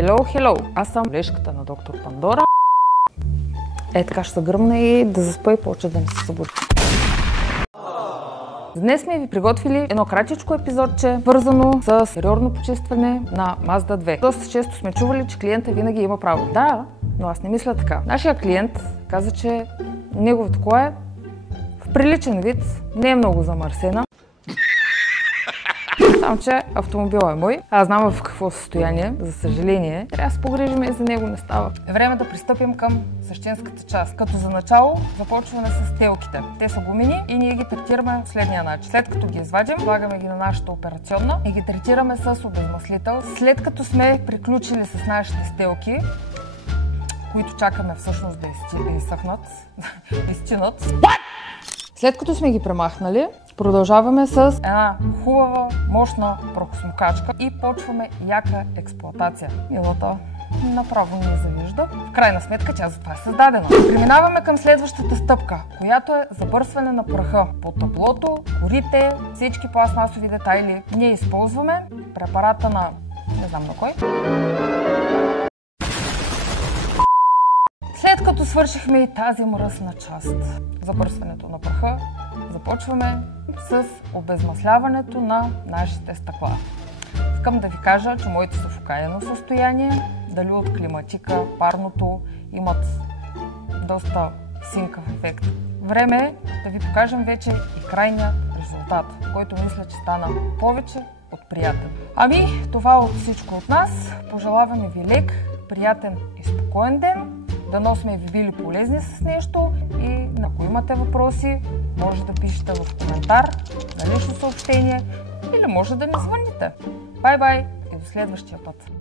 Hello! Аз съм лешката на доктор Пандора. Така ще се гръмна и да заспа и почва да ми се събуди. Днес сме ви приготвили едно кратичко епизодче, свързано с сериорно почистване на Mazda 2. Доста често сме чували, че клиента винаги има право. Да, но аз не мисля така. Нашия клиент каза, че неговото кола е в приличен вид, не е много замърсена. Само че автомобилът е мой. Аз знам в какво състояние, за съжаление. Трябва да се погрижим и за него не става. Е време да пристъпим към същинската част. Като за начало започваме с телките. Те са гумени и ние ги третираме следния начин. След като ги извадим, слагаме ги на нашата операционна и ги третираме с обезмаслител. След като сме приключили с нашите стелки, които чакаме всъщност да изсъхнат, изчинат. След като сме ги премахнали, продължаваме с една хубава, мощна прахосмокачка и почваме яка експлоатация. Милата направо не завижда. В крайна сметка тя за това е създадена. Преминаваме към следващата стъпка, която е забърсване на праха. По таблото, корите, всички пластмасови детайли. Ние използваме препарата на не знам на кой. След като свършихме и тази мръсна част, забърсването на праха, започваме с обезмасляването на нашите стъкла. Искам да ви кажа, че моите са в окаяно състояние, дали от климатика, парното имат доста синкав ефект. Време е да ви покажем вече и крайния резултат, който мисля, че стана повече от приятен. Ами, това от всичко от нас. Пожелаваме ви лек, приятен и спокоен ден. Дано сме ви били полезни с нещо и ако имате въпроси, може да пишете в коментар, на лично съобщение или може да ни звъните. Бай-бай и до следващия път!